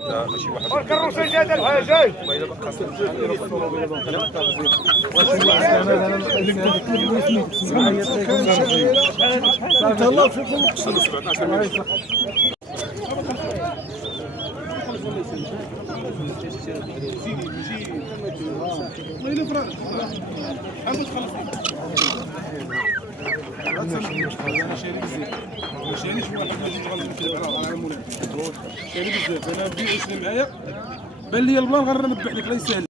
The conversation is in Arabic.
ماشي واحد الكروسه جات الحاجه الله فيكم. بان لي البلان غير نذبح لك لا يسهل.